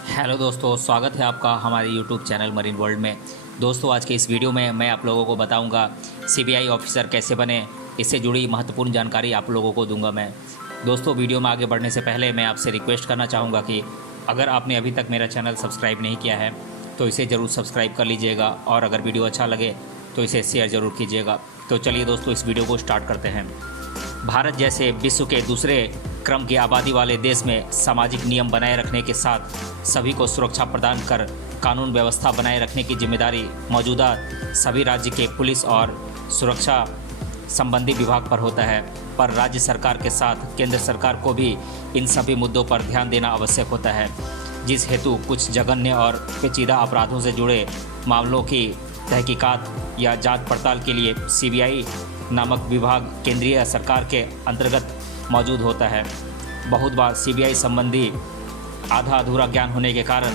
Hello दोस्तों, स्वागत है आपका हमारे यूट्यूब चैनल मरीन वर्ल्ड में। दोस्तों, आज के इस वीडियो में मैं आप लोगों को बताऊंगा सीबीआई ऑफिसर कैसे बने। इससे जुड़ी महत्वपूर्ण जानकारी आप लोगों को दूंगा मैं। दोस्तों, वीडियो में आगे बढ़ने से पहले मैं आपसे रिक्वेस्ट करना चाहूँगा कि अगर आपने अभी तक मेरा चैनल सब्सक्राइब नहीं किया है तो इसे ज़रूर सब्सक्राइब कर लीजिएगा, और अगर वीडियो अच्छा लगे तो इसे शेयर ज़रूर कीजिएगा। तो चलिए दोस्तों, इस वीडियो को स्टार्ट करते हैं। भारत जैसे विश्व के दूसरे क्रम की आबादी वाले देश में सामाजिक नियम बनाए रखने के साथ सभी को सुरक्षा प्रदान कर कानून व्यवस्था बनाए रखने की जिम्मेदारी मौजूदा सभी राज्य के पुलिस और सुरक्षा संबंधी विभाग पर होता है। पर राज्य सरकार के साथ केंद्र सरकार को भी इन सभी मुद्दों पर ध्यान देना आवश्यक होता है, जिस हेतु कुछ जघन्य और पेचीदा अपराधों से जुड़े मामलों की तहकीकात या जांच पड़ताल के लिए सीबीआई नामक विभाग केंद्रीय सरकार के अंतर्गत मौजूद होता है। बहुत बार सीबीआई संबंधी आधा अधूरा ज्ञान होने के कारण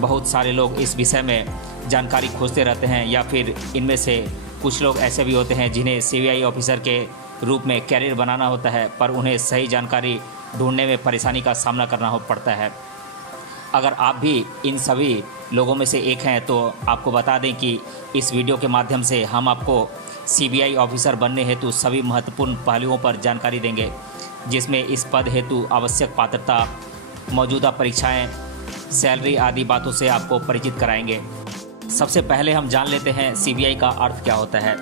बहुत सारे लोग इस विषय में जानकारी खोजते रहते हैं, या फिर इनमें से कुछ लोग ऐसे भी होते हैं जिन्हें सीबीआई ऑफिसर के रूप में कैरियर बनाना होता है, पर उन्हें सही जानकारी ढूंढने में परेशानी का सामना करना पड़ता है। अगर आप भी इन सभी लोगों में से एक हैं तो आपको बता दें कि इस वीडियो के माध्यम से हम आपको सीबीआई ऑफिसर बनने हेतु सभी महत्वपूर्ण पहलुओं पर जानकारी देंगे, जिसमें इस पद हेतु आवश्यक पात्रता, मौजूदा परीक्षाएं, सैलरी आदि बातों से आपको परिचित कराएंगे। सबसे पहले हम जान लेते हैं सीबीआई का अर्थ क्या होता है।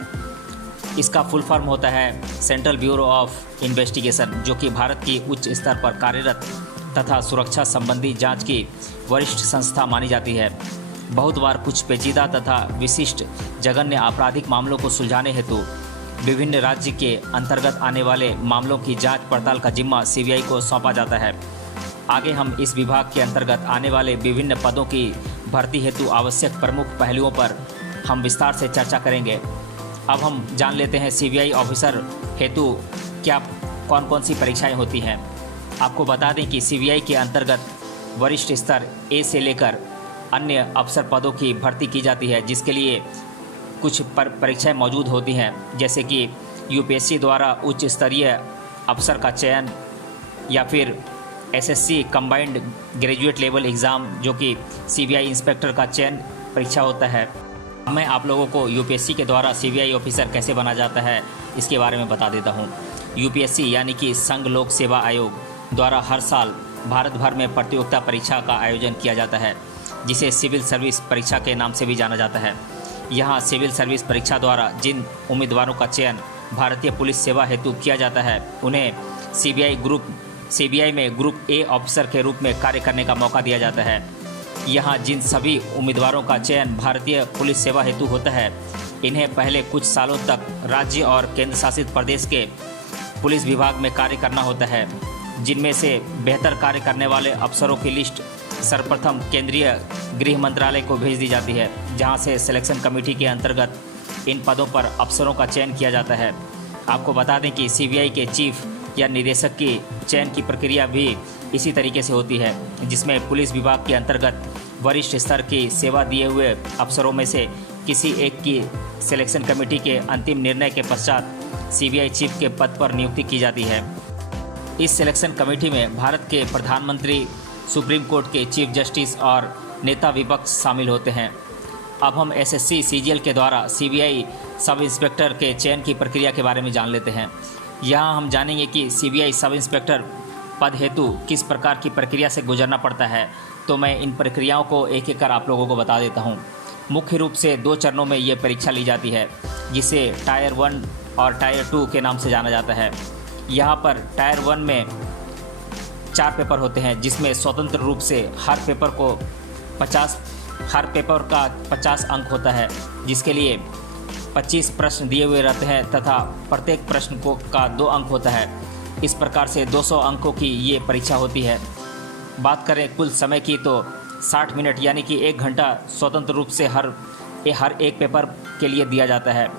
इसका फुल फॉर्म होता है सेंट्रल ब्यूरो ऑफ इन्वेस्टिगेशन, जो कि भारत की उच्च स्तर पर कार्यरत तथा सुरक्षा संबंधी जांच की वरिष्ठ संस्था मानी जाती है। बहुत बार कुछ पेचीदा तथा विशिष्ट जघन्य आपराधिक मामलों को सुलझाने हेतु विभिन्न राज्य के अंतर्गत आने वाले मामलों की जांच पड़ताल का जिम्मा सीबीआई को सौंपा जाता है। आगे हम इस विभाग के अंतर्गत आने वाले विभिन्न पदों की भर्ती हेतु आवश्यक प्रमुख पहलुओं पर हम विस्तार से चर्चा करेंगे। अब हम जान लेते हैं सीबीआई ऑफिसर हेतु क्या कौन कौन सी परीक्षाएं होती हैं। आपको बता दें कि सीबीआई के अंतर्गत वरिष्ठ स्तर ए से लेकर अन्य अफसर पदों की भर्ती की जाती है, जिसके लिए कुछ परीक्षाएं मौजूद होती हैं, जैसे कि यूपीएससी द्वारा उच्च स्तरीय अफसर का चयन, या फिर SSC combined graduate level exam, जो कि सीबीआई इंस्पेक्टर का चयन परीक्षा होता है। मैं आप लोगों को यूपीएससी के द्वारा सीबीआई ऑफिसर कैसे बना जाता है इसके बारे में बता देता हूँ। यूपीएससी यानी कि संघ लोक सेवा आयोग द्वारा हर साल भारत भर में प्रतियोगिता परीक्षा का आयोजन किया जाता है, जिसे सिविल सर्विस परीक्षा के नाम से भी जाना जाता है। यहाँ सिविल सर्विस परीक्षा द्वारा जिन उम्मीदवारों का चयन भारतीय पुलिस सेवा हेतु किया जाता है, उन्हें सीबीआई में ग्रुप ए ऑफिसर के रूप में कार्य करने का मौका दिया जाता है। यहाँ जिन सभी उम्मीदवारों का चयन भारतीय पुलिस सेवा हेतु होता है, इन्हें पहले कुछ सालों तक राज्य और केंद्र शासित प्रदेश के पुलिस विभाग में कार्य करना होता है, जिनमें से बेहतर कार्य करने वाले अफसरों की लिस्ट सर्वप्रथम केंद्रीय गृह मंत्रालय को भेज दी जाती है, जहां से सिलेक्शन कमेटी के अंतर्गत इन पदों पर अफसरों का चयन किया जाता है। आपको बता दें कि सीबीआई के चीफ या निदेशक की चयन की प्रक्रिया भी इसी तरीके से होती है, जिसमें पुलिस विभाग के अंतर्गत वरिष्ठ स्तर की सेवा दिए हुए अफसरों में से किसी एक की सिलेक्शन कमेटी के अंतिम निर्णय के पश्चात सीबीआई चीफ के पद पर नियुक्ति की जाती है। इस सिलेक्शन कमेटी में भारत के प्रधानमंत्री, सुप्रीम कोर्ट के चीफ जस्टिस और नेता विपक्ष शामिल होते हैं। अब हम एसएससी सीजीएल के द्वारा सीबीआई सब इंस्पेक्टर के चयन की प्रक्रिया के बारे में जान लेते हैं। यहाँ हम जानेंगे कि सीबीआई सब इंस्पेक्टर पद हेतु किस प्रकार की प्रक्रिया से गुजरना पड़ता है। तो मैं इन प्रक्रियाओं को एक एक कर आप लोगों को बता देता हूँ। मुख्य रूप से 2 चरणों में ये परीक्षा ली जाती है, जिसे टायर 1 और टायर 2 के नाम से जाना जाता है। यहाँ पर टायर 1 में 4 पेपर होते हैं, जिसमें स्वतंत्र रूप से हर पेपर का 50 अंक होता है, जिसके लिए 25 प्रश्न दिए हुए रहते हैं तथा प्रत्येक प्रश्न का 2 अंक होता है। इस प्रकार से 200 अंकों की ये परीक्षा होती है। बात करें कुल समय की तो 60 मिनट यानी कि 1 घंटा स्वतंत्र रूप से हर एक पेपर के लिए दिया जाता है।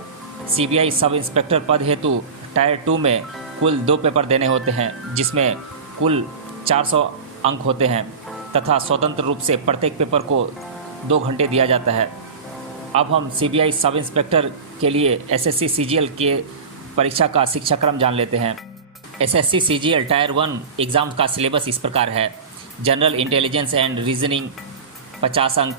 सीबीआई सब इंस्पेक्टर पद हेतु टायर 2 में कुल 2 पेपर देने होते हैं, जिसमें कुल 400 अंक होते हैं तथा स्वतंत्र रूप से प्रत्येक पेपर को 2 घंटे दिया जाता है। अब हम सीबीआई सब इंस्पेक्टर के लिए एसएससी सीजीएल के परीक्षा का शिक्षाक्रम जान लेते हैं। एसएससी सीजीएल टायर 1 एग्ज़ाम का सिलेबस इस प्रकार है। जनरल इंटेलिजेंस एंड रीजनिंग 50 अंक,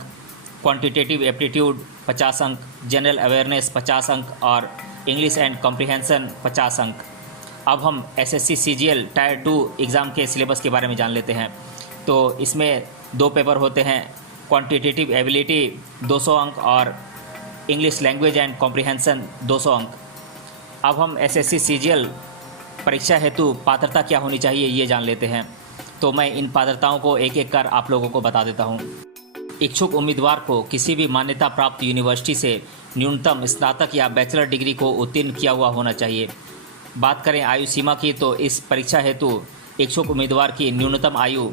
क्वांटिटेटिव एप्टीट्यूड 50 अंक, जनरल अवेयरनेस 50 अंक और इंग्लिश एंड कॉम्प्रिहेंशन 50 अंक। अब हम एसएससी सीजीएल टायर 2 एग्ज़ाम के सिलेबस के बारे में जान लेते हैं। तो इसमें 2 पेपर होते हैं, क्वांटिटेटिव एबिलिटी 200 अंक और इंग्लिश लैंग्वेज एंड कॉम्प्रिहेंशन 200 अंक। अब हम एसएससी सीजीएल परीक्षा हेतु पात्रता क्या होनी चाहिए ये जान लेते हैं। तो मैं इन पात्रताओं को एक एक कर आप लोगों को बता देता हूँ। इच्छुक उम्मीदवार को किसी भी मान्यता प्राप्त यूनिवर्सिटी से न्यूनतम स्नातक या बैचलर डिग्री को उत्तीर्ण किया हुआ होना चाहिए। बात करें आयु सीमा की तो इस परीक्षा हेतु इच्छुक उम्मीदवार की न्यूनतम आयु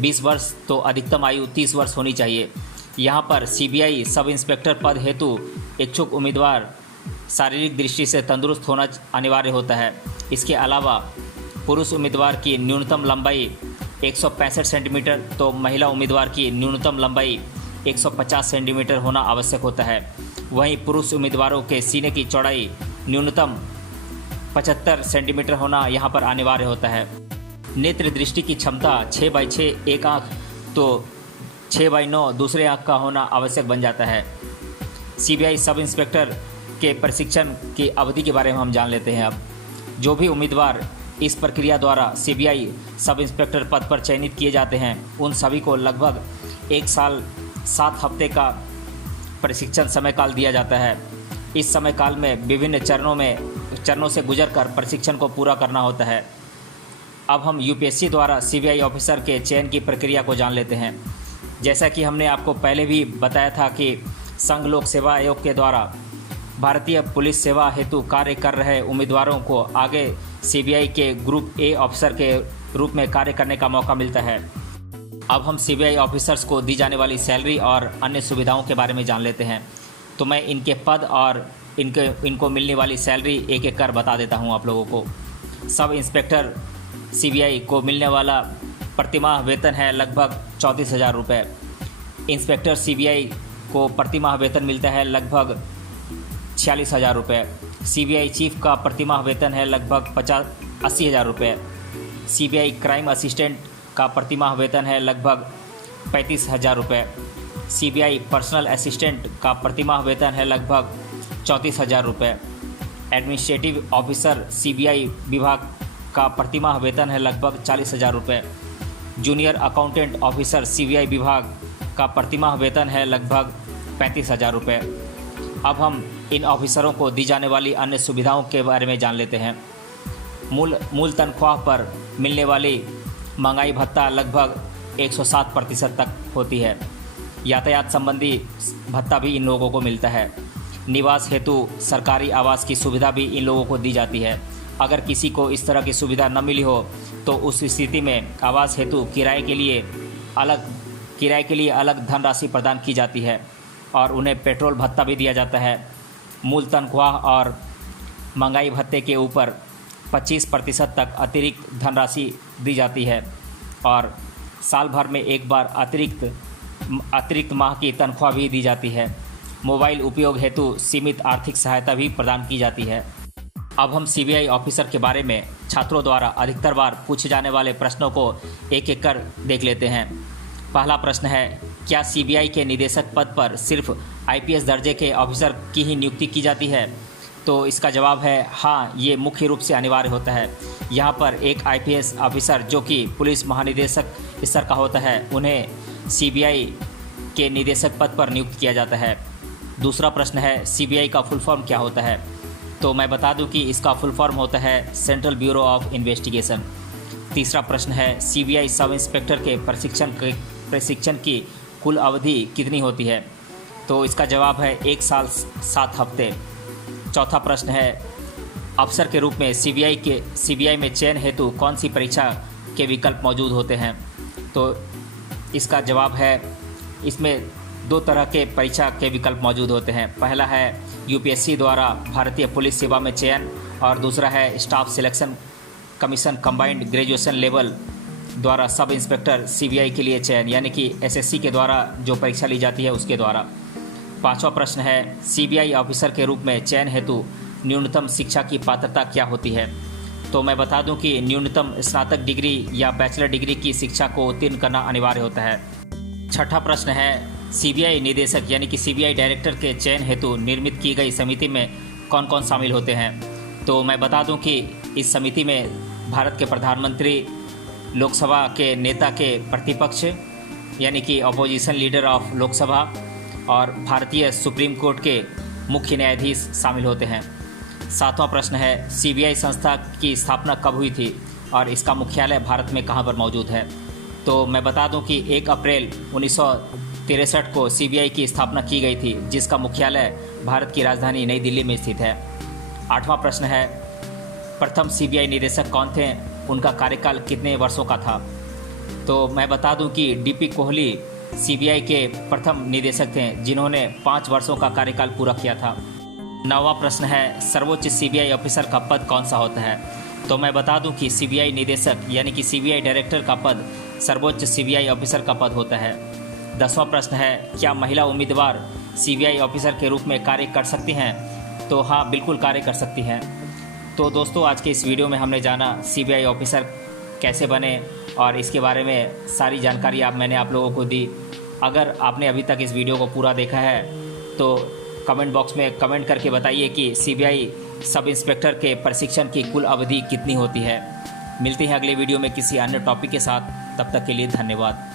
20 वर्ष तो अधिकतम आयु 30 वर्ष होनी चाहिए। यहाँ पर सीबीआई सब इंस्पेक्टर पद हेतु इच्छुक उम्मीदवार शारीरिक दृष्टि से तंदुरुस्त होना अनिवार्य होता है। इसके अलावा पुरुष उम्मीदवार की न्यूनतम लंबाई 165 सेंटीमीटर तो महिला उम्मीदवार की न्यूनतम लंबाई 150 सेंटीमीटर होना आवश्यक होता है। वहीं पुरुष उम्मीदवारों के सीने की चौड़ाई न्यूनतम 75 सेंटीमीटर होना यहाँ पर अनिवार्य होता है। नेत्र दृष्टि की क्षमता 6/6 एक आँख तो 6/9 दूसरे आँख का होना आवश्यक बन जाता है। सीबीआई सब इंस्पेक्टर के प्रशिक्षण की अवधि के बारे में हम जान लेते हैं। अब जो भी उम्मीदवार इस प्रक्रिया द्वारा सीबीआई सब इंस्पेक्टर पद पर चयनित किए जाते हैं उन सभी को लगभग 1 साल 7 हफ्ते का प्रशिक्षण समय काल दिया जाता है। इस समय काल में विभिन्न चरणों से गुजरकर प्रशिक्षण को पूरा करना होता है। अब हम यूपीएससी द्वारा सीबीआई ऑफिसर के चयन की प्रक्रिया को जान लेते हैं। जैसा कि हमने आपको पहले भी बताया था कि संघ लोक सेवा आयोग के द्वारा भारतीय पुलिस सेवा हेतु कार्य कर रहे उम्मीदवारों को आगे सीबीआई के ग्रुप ए ऑफिसर के रूप में कार्य करने का मौका मिलता है। अब हम सीबीआई ऑफिसर्स को दी जाने वाली सैलरी और अन्य सुविधाओं के बारे में जान लेते हैं। तो मैं इनके पद और इनको मिलने वाली सैलरी एक एक कर बता देता हूं आप लोगों को। सब इंस्पेक्टर सीबीआई को मिलने वाला प्रतिमाह वेतन है लगभग 34,000 रुपये। इंस्पेक्टर सीबीआई को प्रतिमाह वेतन मिलता है लगभग 46,000 रुपये। सीबीआई चीफ का प्रतिमाह वेतन है लगभग 80,000 रुपये। सीबीआई क्राइम असिस्टेंट का प्रतिमाह वेतन है लगभग 35,000 रुपये। सीबीआई पर्सनल असिस्टेंट का प्रतिमाह वेतन है लगभग 34,000 रुपये। एडमिनिस्ट्रेटिव ऑफिसर सीबीआई विभाग का प्रतिमाह वेतन है लगभग 40,000 रुपये। जूनियर अकाउंटेंट ऑफिसर सीबीआई विभाग का प्रतिमाह वेतन है लगभग 35,000 रुपये। अब हम इन ऑफिसरों को दी जाने वाली अन्य सुविधाओं के बारे में जान लेते हैं। मूल तनख्वाह पर मिलने वाली महंगाई भत्ता लगभग 107% तक होती है। यातायात संबंधी भत्ता भी इन लोगों को मिलता है। निवास हेतु सरकारी आवास की सुविधा भी इन लोगों को दी जाती है। अगर किसी को इस तरह की सुविधा न मिली हो तो उस स्थिति में आवास हेतु किराए के लिए अलग धनराशि प्रदान की जाती है और उन्हें पेट्रोल भत्ता भी दिया जाता है। मूल तनख्वाह और महंगाई भत्ते के ऊपर 25% तक अतिरिक्त धनराशि दी जाती है और साल भर में एक बार अतिरिक्त माह की तनख्वाह भी दी जाती है। मोबाइल उपयोग हेतु सीमित आर्थिक सहायता भी प्रदान की जाती है। अब हम सीबीआई ऑफिसर के बारे में छात्रों द्वारा अधिकतर बार पूछे जाने वाले प्रश्नों को एक एक कर देख लेते हैं। पहला प्रश्न है, क्या सीबीआई के निदेशक पद पर सिर्फ आईपीएस दर्जे के ऑफिसर की ही नियुक्ति की जाती है? तो इसका जवाब है हाँ, ये मुख्य रूप से अनिवार्य होता है। यहाँ पर एक आईपीएस ऑफिसर जो कि पुलिस महानिदेशक स्तर का होता है उन्हें सीबीआई के निदेशक पद पर नियुक्त किया जाता है। दूसरा प्रश्न है, सीबीआई का फुल फॉर्म क्या होता है? तो मैं बता दूं कि इसका फुल फॉर्म होता है सेंट्रल ब्यूरो ऑफ इन्वेस्टिगेशन। तीसरा प्रश्न है, सीबीआई सब इंस्पेक्टर के प्रशिक्षण की कुल अवधि कितनी होती है? तो इसका जवाब है 1 साल 7 हफ्ते। चौथा प्रश्न है, अफसर के रूप में सीबीआई में चयन हेतु कौन सी परीक्षा के विकल्प मौजूद होते हैं? तो इसका जवाब है, इसमें 2 तरह के परीक्षा के विकल्प मौजूद होते हैं। पहला है यूपीएससी द्वारा भारतीय पुलिस सेवा में चयन और दूसरा है staff selection commission combined graduation level द्वारा सब इंस्पेक्टर सीबीआई के लिए चयन, यानी कि एसएससी के द्वारा जो परीक्षा ली जाती है उसके द्वारा। पांचवा प्रश्न है, सीबीआई ऑफिसर के रूप में चयन हेतु न्यूनतम शिक्षा की पात्रता क्या होती है? तो मैं बता दूं कि न्यूनतम स्नातक डिग्री या बैचलर डिग्री की शिक्षा को उत्तीर्ण करना अनिवार्य होता है। छठा प्रश्न है, सीबीआई निदेशक यानी कि सीबीआई डायरेक्टर के चयन हेतु निर्मित की गई समिति में कौन कौन शामिल होते हैं। तो मैं बता दूं कि इस समिति में भारत के प्रधानमंत्री, लोकसभा के नेता के प्रतिपक्ष यानी कि अपोजिशन लीडर ऑफ लोकसभा और भारतीय सुप्रीम कोर्ट के मुख्य न्यायाधीश शामिल होते हैं। सातवां प्रश्न है, सीबीआई संस्था की स्थापना कब हुई थी और इसका मुख्यालय भारत में कहां पर मौजूद है। तो मैं बता दूं कि 1 अप्रैल 1963 को सीबीआई की स्थापना की गई थी, जिसका मुख्यालय भारत की राजधानी नई दिल्ली में स्थित है। आठवां प्रश्न है, प्रथम सीबीआई निदेशक कौन थे, उनका कार्यकाल कितने वर्षों का था। तो मैं बता दूं कि डीपी कोहली सीबीआई के प्रथम निदेशक थे, जिन्होंने 5 वर्षों का कार्यकाल पूरा किया था। 9वां प्रश्न है, सर्वोच्च सीबीआई ऑफिसर का पद कौन सा होता है। तो मैं बता दूं कि सीबीआई निदेशक यानी कि सीबीआई डायरेक्टर का पद सर्वोच्च सीबीआई ऑफिसर का पद होता है। 10वां प्रश्न है, क्या महिला उम्मीदवार सीबीआई ऑफिसर के रूप में कार्य कर सकती हैं। तो हाँ, बिल्कुल कार्य कर सकती हैं। तो दोस्तों, आज के इस वीडियो में हमने जाना सीबीआई ऑफिसर कैसे बने और इसके बारे में सारी जानकारी मैंने आप लोगों को दी। अगर आपने अभी तक इस वीडियो को पूरा देखा है तो कमेंट बॉक्स में कमेंट करके बताइए कि सीबीआई सब इंस्पेक्टर के प्रशिक्षण की कुल अवधि कितनी होती है। मिलते हैं अगले वीडियो में किसी अन्य टॉपिक के साथ, तब तक के लिए धन्यवाद।